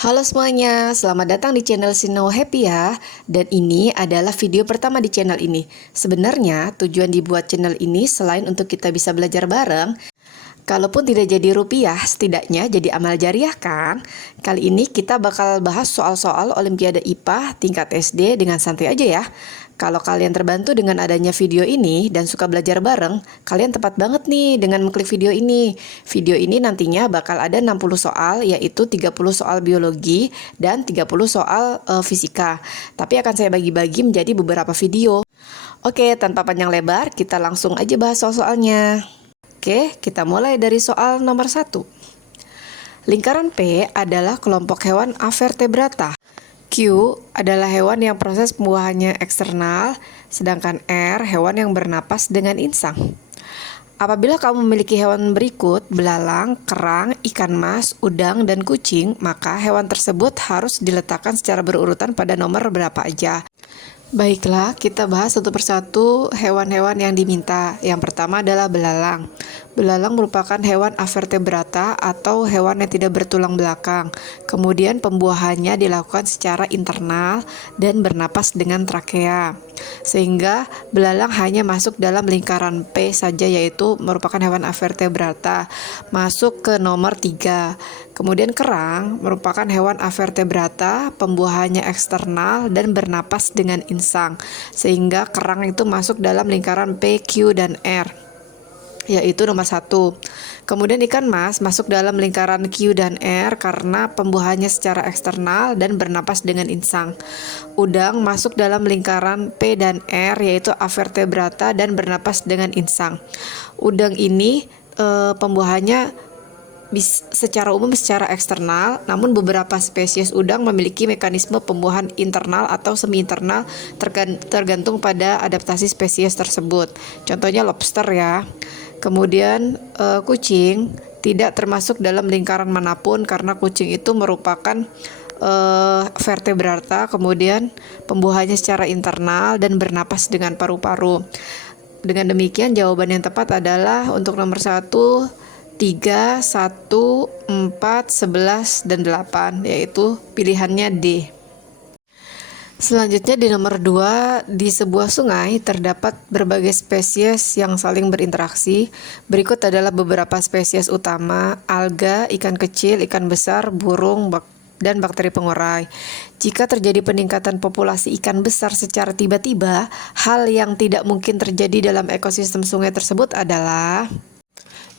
Halo semuanya, selamat datang di channel Snow Happy ya. Dan ini adalah video pertama di channel ini. Sebenarnya tujuan dibuat channel ini selain untuk kita bisa belajar bareng, kalaupun tidak jadi rupiah, setidaknya jadi amal jariah kan? Kali ini kita bakal bahas soal-soal Olimpiade IPA tingkat SD dengan santai aja ya. Kalau kalian terbantu dengan adanya video ini dan suka belajar bareng, kalian tepat banget nih dengan mengklik video ini. Video ini nantinya bakal ada 60 soal, yaitu 30 soal biologi dan 30 soal fisika. Tapi akan saya bagi-bagi menjadi beberapa video. Oke, tanpa panjang lebar, kita langsung aja bahas soal-soalnya. Oke, kita mulai dari soal nomor 1. Lingkaran P adalah kelompok hewan avertebrata. Q adalah hewan yang proses pembuahannya eksternal, sedangkan R hewan yang bernapas dengan insang. Apabila kamu memiliki hewan berikut, belalang, kerang, ikan mas, udang, dan kucing, maka hewan tersebut harus diletakkan secara berurutan pada nomor berapa aja. Baiklah, kita bahas satu persatu hewan-hewan yang diminta. Yang pertama adalah belalang. Belalang merupakan hewan avertebrata atau hewan yang tidak bertulang belakang. Kemudian pembuahannya dilakukan secara internal dan bernapas dengan trakea. Sehingga belalang hanya masuk dalam lingkaran P saja, yaitu merupakan hewan avertebrata. Masuk ke nomor 3. Kemudian kerang merupakan hewan avertebrata, pembuahannya eksternal dan bernapas dengan insang. Sehingga kerang itu masuk dalam lingkaran P, Q, dan R, yaitu nomor 1. Kemudian ikan mas masuk dalam lingkaran Q dan R karena pembuahannya secara eksternal dan bernapas dengan insang. Udang masuk dalam lingkaran P dan R, yaitu avertebrata dan bernapas dengan insang. Udang ini pembuahannya secara umum secara eksternal, namun beberapa spesies udang memiliki mekanisme pembuahan internal atau semi-internal tergantung pada adaptasi spesies tersebut. Contohnya lobster ya. Kemudian kucing tidak termasuk dalam lingkaran manapun karena kucing itu merupakan vertebrata, kemudian pembuahannya secara internal dan bernapas dengan paru-paru. Dengan demikian jawaban yang tepat adalah untuk nomor 1, 3, 1, 4, 11, dan 8, yaitu pilihannya D. Selanjutnya di nomor 2, di sebuah sungai terdapat berbagai spesies yang saling berinteraksi. Berikut adalah beberapa spesies utama: alga, ikan kecil, ikan besar, burung, dan bakteri pengurai. Jika terjadi peningkatan populasi ikan besar secara tiba-tiba, hal yang tidak mungkin terjadi dalam ekosistem sungai tersebut adalah...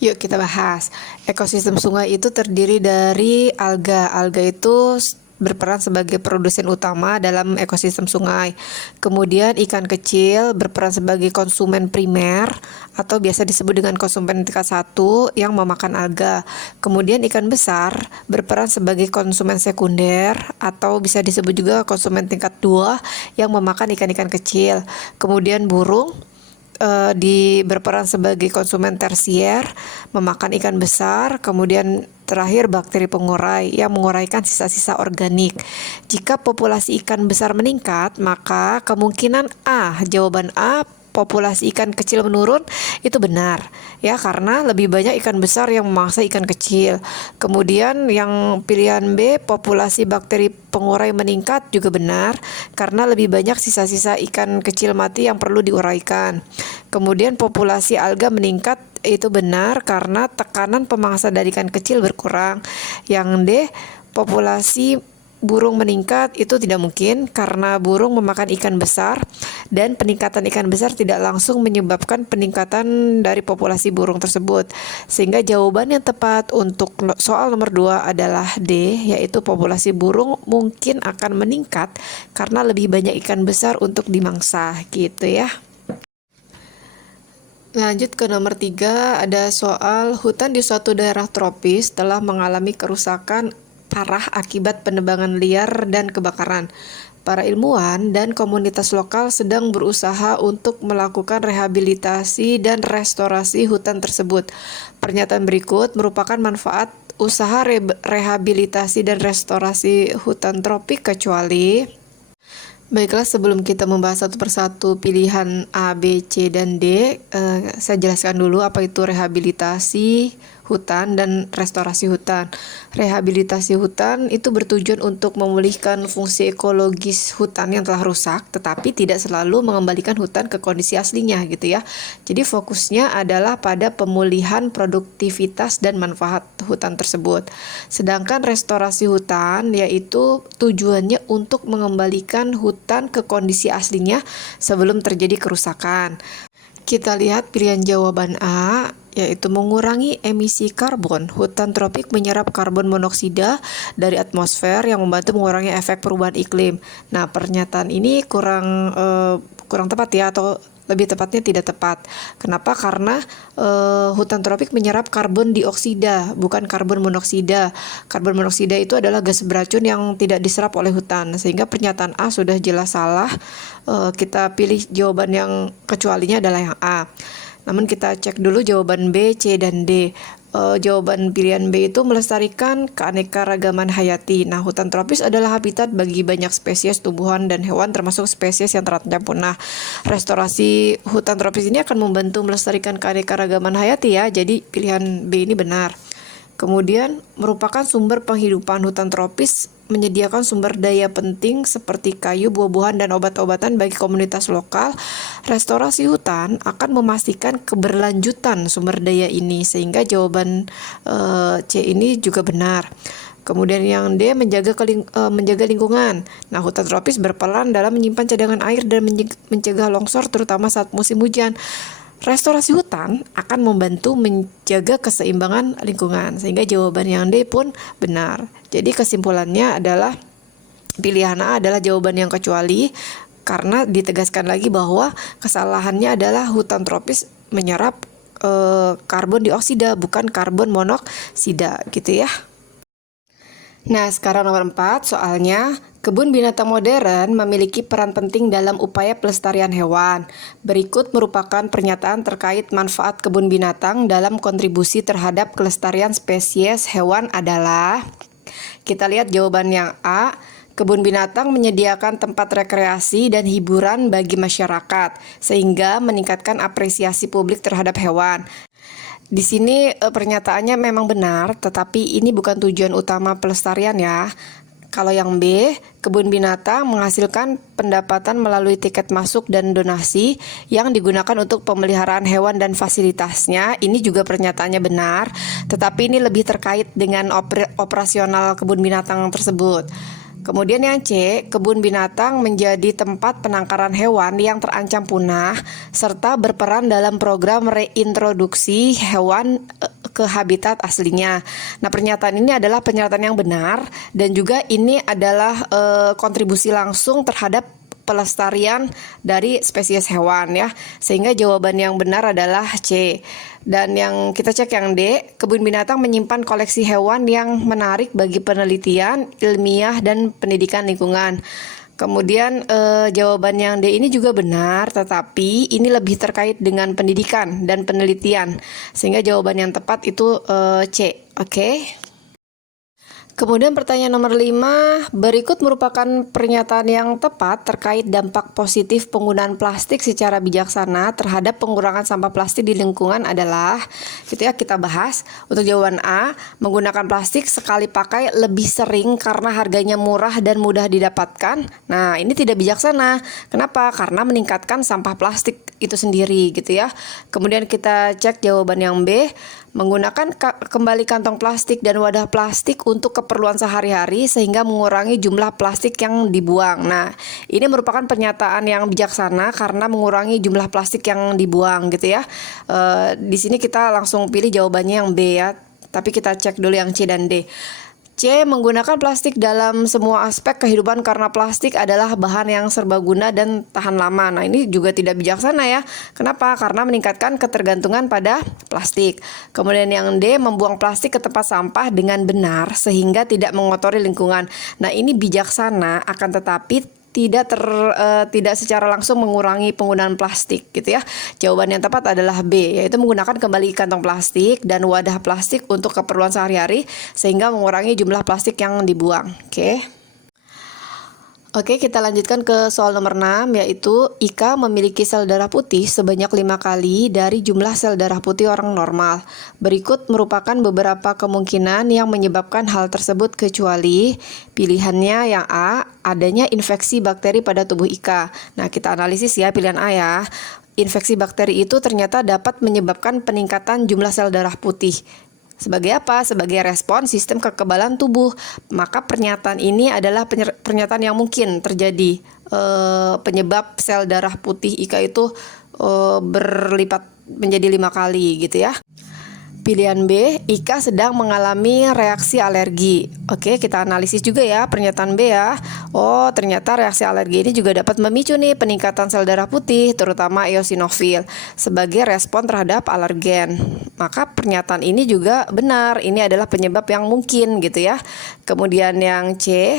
Yuk kita bahas. Ekosistem sungai itu terdiri dari alga. Alga itu berperan sebagai produsen utama dalam ekosistem sungai. Kemudian ikan kecil berperan sebagai konsumen primer atau biasa disebut dengan konsumen tingkat 1 yang memakan alga. Kemudian ikan besar berperan sebagai konsumen sekunder atau bisa disebut juga konsumen tingkat 2 yang memakan ikan-ikan kecil. Kemudian burung berperan sebagai konsumen tersier, memakan ikan besar. Kemudian terakhir bakteri pengurai yang menguraikan sisa-sisa organik. Jika populasi ikan besar meningkat, maka kemungkinan jawaban A, populasi ikan kecil menurun, itu benar ya, karena lebih banyak ikan besar yang memangsa ikan kecil. Kemudian yang pilihan B, populasi bakteri pengurai meningkat, juga benar karena lebih banyak sisa-sisa ikan kecil mati yang perlu diuraikan. Kemudian populasi alga meningkat, itu benar karena tekanan pemangsa dari ikan kecil berkurang. Yang D, populasi burung meningkat, itu tidak mungkin karena burung memakan ikan besar dan peningkatan ikan besar tidak langsung menyebabkan peningkatan dari populasi burung tersebut. Sehingga jawaban yang tepat untuk soal nomor 2 adalah D, yaitu populasi burung mungkin akan meningkat karena lebih banyak ikan besar untuk dimangsa gitu ya. Lanjut ke nomor 3, ada soal hutan di suatu daerah tropis telah mengalami kerusakan parah akibat penebangan liar dan kebakaran. Para ilmuwan dan komunitas lokal sedang berusaha untuk melakukan rehabilitasi dan restorasi hutan tersebut. Pernyataan berikut merupakan manfaat usaha rehabilitasi dan restorasi hutan tropik kecuali... Baiklah, sebelum kita membahas satu persatu pilihan A, B, C, dan D, saya jelaskan dulu apa itu rehabilitasi hutan dan restorasi hutan. Rehabilitasi hutan itu bertujuan untuk memulihkan fungsi ekologis hutan yang telah rusak, tetapi tidak selalu mengembalikan hutan ke kondisi aslinya gitu ya. Jadi fokusnya adalah pada pemulihan produktivitas dan manfaat hutan tersebut. Sedangkan restorasi hutan yaitu tujuannya untuk mengembalikan hutan ke kondisi aslinya sebelum terjadi kerusakan. Kita lihat pilihan jawaban A, yaitu mengurangi emisi karbon. Hutan tropik menyerap karbon monoksida dari atmosfer yang membantu mengurangi efek perubahan iklim. Nah, pernyataan ini kurang tepat ya, atau lebih tepatnya tidak tepat. Kenapa? Karena hutan tropik menyerap karbon dioksida, bukan karbon monoksida. Karbon monoksida itu adalah gas beracun yang tidak diserap oleh hutan. Sehingga pernyataan A sudah jelas salah. Kita pilih jawaban yang kecualinya adalah yang A. Namun kita cek dulu jawaban B, C, dan D. Jawaban pilihan B itu melestarikan keanekaragaman hayati. Nah, hutan tropis adalah habitat bagi banyak spesies tumbuhan dan hewan termasuk spesies yang terancam punah. Restorasi hutan tropis ini akan membantu melestarikan keanekaragaman hayati ya. Jadi pilihan B ini benar. Kemudian merupakan sumber penghidupan. Hutan tropis menyediakan sumber daya penting seperti kayu, buah-buahan, dan obat-obatan bagi komunitas lokal. Restorasi hutan akan memastikan keberlanjutan sumber daya ini, sehingga jawaban C ini juga benar. Kemudian yang D, menjaga lingkungan. Nah, hutan tropis berperan dalam menyimpan cadangan air dan mencegah longsor terutama saat musim hujan. Restorasi hutan akan membantu menjaga keseimbangan lingkungan, sehingga jawaban yang D pun benar. Jadi kesimpulannya adalah pilihan A adalah jawaban yang kecuali, karena ditegaskan lagi bahwa kesalahannya adalah hutan tropis menyerap karbon dioksida, bukan karbon monoksida gitu ya. Nah, sekarang nomor 4, soalnya kebun binatang modern memiliki peran penting dalam upaya pelestarian hewan. Berikut merupakan pernyataan terkait manfaat kebun binatang dalam kontribusi terhadap kelestarian spesies hewan adalah, kita lihat jawaban yang A, kebun binatang menyediakan tempat rekreasi dan hiburan bagi masyarakat, sehingga meningkatkan apresiasi publik terhadap hewan. Di sini pernyataannya memang benar, tetapi ini bukan tujuan utama pelestarian ya. Kalau yang B, kebun binatang menghasilkan pendapatan melalui tiket masuk dan donasi yang digunakan untuk pemeliharaan hewan dan fasilitasnya. Ini juga pernyataannya benar, tetapi ini lebih terkait dengan operasional kebun binatang tersebut. Kemudian yang C, kebun binatang menjadi tempat penangkaran hewan yang terancam punah serta berperan dalam program reintroduksi hewan ke habitat aslinya. Nah, pernyataan ini adalah pernyataan yang benar dan juga ini adalah kontribusi langsung terhadap pelestarian dari spesies hewan ya. Sehingga jawaban yang benar adalah C. Dan yang kita cek yang D, kebun binatang menyimpan koleksi hewan yang menarik bagi penelitian, ilmiah, dan pendidikan lingkungan. Kemudian jawaban yang D ini juga benar, tetapi ini lebih terkait dengan pendidikan dan penelitian. Sehingga jawaban yang tepat itu C. Oke. Kemudian pertanyaan nomor 5, berikut merupakan pernyataan yang tepat terkait dampak positif penggunaan plastik secara bijaksana terhadap pengurangan sampah plastik di lingkungan adalah, gitu ya, kita bahas. Untuk jawaban A, menggunakan plastik sekali pakai lebih sering karena harganya murah dan mudah didapatkan. Nah, ini tidak bijaksana. Kenapa? Karena meningkatkan sampah plastik itu sendiri, gitu ya. Kemudian kita cek jawaban yang B, menggunakan kembali kantong plastik dan wadah plastik untuk keperluan sehari-hari sehingga mengurangi jumlah plastik yang dibuang. Nah, ini merupakan pernyataan yang bijaksana karena mengurangi jumlah plastik yang dibuang gitu ya. Di sini kita langsung pilih jawabannya yang B ya. Tapi kita cek dulu yang C dan D. C, menggunakan plastik dalam semua aspek kehidupan karena plastik adalah bahan yang serbaguna dan tahan lama. Nah, ini juga tidak bijaksana ya. Kenapa? Karena meningkatkan ketergantungan pada plastik. Kemudian yang D, membuang plastik ke tempat sampah dengan benar sehingga tidak mengotori lingkungan. Nah, ini bijaksana, akan tetapi tidak secara langsung mengurangi penggunaan plastik gitu ya. Jawaban yang tepat adalah B, yaitu menggunakan kembali kantong plastik dan wadah plastik untuk keperluan sehari-hari sehingga mengurangi jumlah plastik yang dibuang. Oke. Oke, kita lanjutkan ke soal nomor 6, yaitu Ika memiliki sel darah putih sebanyak 5 kali dari jumlah sel darah putih orang normal. Berikut merupakan beberapa kemungkinan yang menyebabkan hal tersebut kecuali pilihannya yang A, adanya infeksi bakteri pada tubuh Ika. Nah, kita analisis ya pilihan A ya. Infeksi bakteri itu ternyata dapat menyebabkan peningkatan jumlah sel darah putih. Sebagai apa? Sebagai respon sistem kekebalan tubuh. Maka pernyataan ini adalah pernyataan yang mungkin terjadi. Penyebab sel darah putih Ika itu berlipat menjadi 5 kali gitu ya. Pilihan B, Ika sedang mengalami reaksi alergi. Oke, kita analisis juga ya pernyataan B ya. Oh, ternyata reaksi alergi ini juga dapat memicu nih peningkatan sel darah putih, terutama eosinofil, sebagai respon terhadap alergen. Maka pernyataan ini juga benar, ini adalah penyebab yang mungkin gitu ya. Kemudian yang C,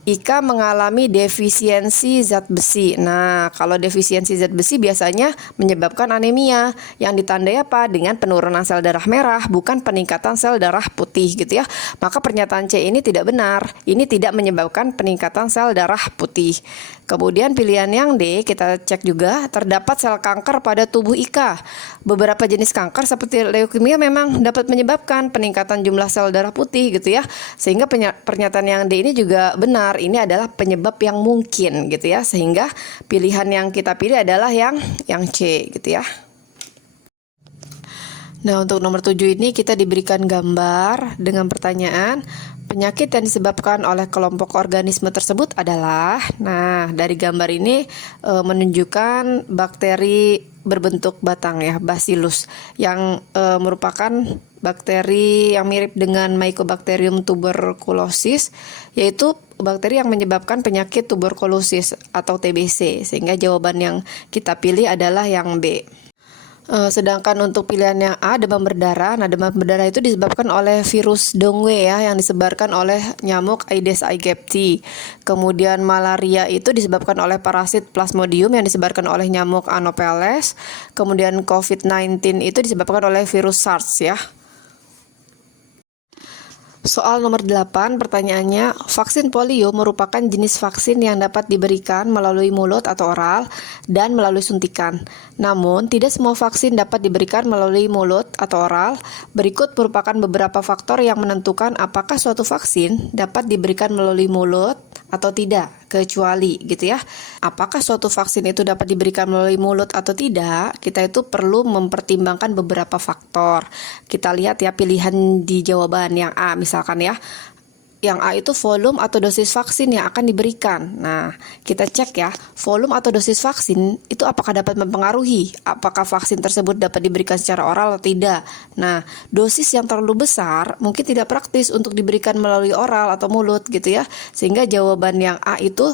Ika mengalami defisiensi zat besi. Nah, kalau defisiensi zat besi biasanya menyebabkan anemia yang ditandai apa? Dengan penurunan sel darah merah, bukan peningkatan sel darah putih gitu ya. Maka pernyataan C ini tidak benar. Ini tidak menyebabkan peningkatan sel darah putih. Kemudian pilihan yang D, kita cek juga, terdapat sel kanker pada tubuh Ika. Beberapa jenis kanker seperti leukemia memang dapat menyebabkan peningkatan jumlah sel darah putih gitu ya. Sehingga pernyataan yang D ini juga benar. Ini adalah penyebab yang mungkin gitu ya. Sehingga pilihan yang kita pilih adalah yang C gitu ya. Nah, untuk nomor 7 ini kita diberikan gambar dengan pertanyaan, penyakit yang disebabkan oleh kelompok organisme tersebut adalah, nah dari gambar ini menunjukkan bakteri berbentuk batang ya, Bacillus, yang merupakan bakteri yang mirip dengan Mycobacterium tuberculosis, yaitu bakteri yang menyebabkan penyakit tuberkulosis atau TBC, sehingga jawaban yang kita pilih adalah yang B. Sedangkan untuk pilihan yang A, demam berdarah. Nah, demam berdarah itu disebabkan oleh virus dengue ya, yang disebarkan oleh nyamuk Aedes aegypti. Kemudian malaria itu disebabkan oleh parasit Plasmodium yang disebarkan oleh nyamuk Anopheles. Kemudian COVID-19 itu disebabkan oleh virus SARS ya. Soal nomor 8, pertanyaannya, vaksin polio merupakan jenis vaksin yang dapat diberikan melalui mulut atau oral dan melalui suntikan. Namun, tidak semua vaksin dapat diberikan melalui mulut atau oral. Berikut merupakan beberapa faktor yang menentukan apakah suatu vaksin dapat diberikan melalui mulut atau tidak, kecuali gitu ya. Apakah suatu vaksin itu dapat diberikan melalui mulut atau tidak? Kita itu perlu mempertimbangkan beberapa faktor. Kita lihat ya pilihan di jawaban yang A misalkan ya. Yang A itu volume atau dosis vaksin yang akan diberikan. Nah, kita cek ya, volume atau dosis vaksin itu apakah dapat mempengaruhi apakah vaksin tersebut dapat diberikan secara oral atau tidak. Nah, dosis yang terlalu besar mungkin tidak praktis untuk diberikan melalui oral atau mulut gitu ya. Sehingga jawaban yang A itu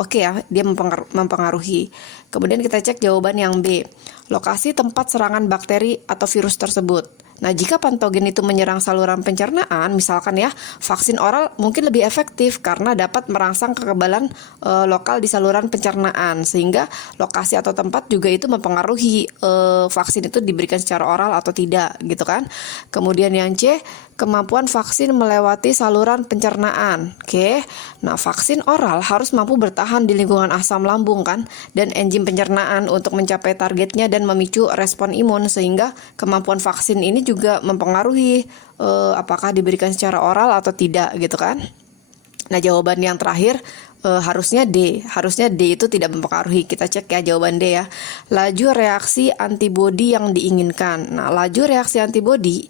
oke ya, dia mempengaruhi. Kemudian kita cek jawaban yang B, lokasi tempat serangan bakteri atau virus tersebut. Nah, jika patogen itu menyerang saluran pencernaan, misalkan ya, vaksin oral mungkin lebih efektif karena dapat merangsang kekebalan lokal di saluran pencernaan, sehingga lokasi atau tempat juga itu mempengaruhi vaksin itu diberikan secara oral atau tidak, gitu kan. Kemudian yang C, kemampuan vaksin melewati saluran pencernaan. Oke. Nah, vaksin oral harus mampu bertahan di lingkungan asam lambung kan, dan enzim pencernaan untuk mencapai targetnya dan memicu respon imun, sehingga kemampuan vaksin ini juga mempengaruhi apakah diberikan secara oral atau tidak gitu kan. Nah, jawaban yang terakhir harusnya D itu tidak mempengaruhi. Kita cek ya jawaban D ya. Laju reaksi antibodi yang diinginkan. Nah, laju reaksi antibodi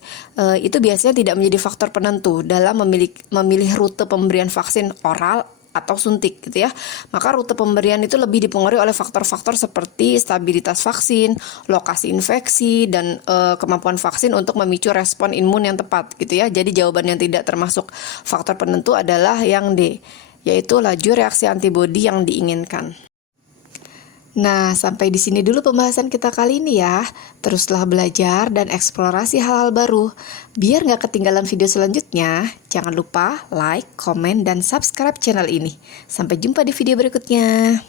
itu biasanya tidak menjadi faktor penentu dalam memilih rute pemberian vaksin oral atau suntik gitu ya. Maka rute pemberian itu lebih dipengaruhi oleh faktor-faktor seperti stabilitas vaksin, lokasi infeksi, dan kemampuan vaksin untuk memicu respon imun yang tepat gitu ya. Jadi jawaban yang tidak termasuk faktor penentu adalah yang D, yaitu laju reaksi antibodi yang diinginkan. Nah, sampai di sini dulu pembahasan kita kali ini ya. Teruslah belajar dan eksplorasi hal-hal baru. Biar nggak ketinggalan video selanjutnya, jangan lupa like, komen, dan subscribe channel ini. Sampai jumpa di video berikutnya.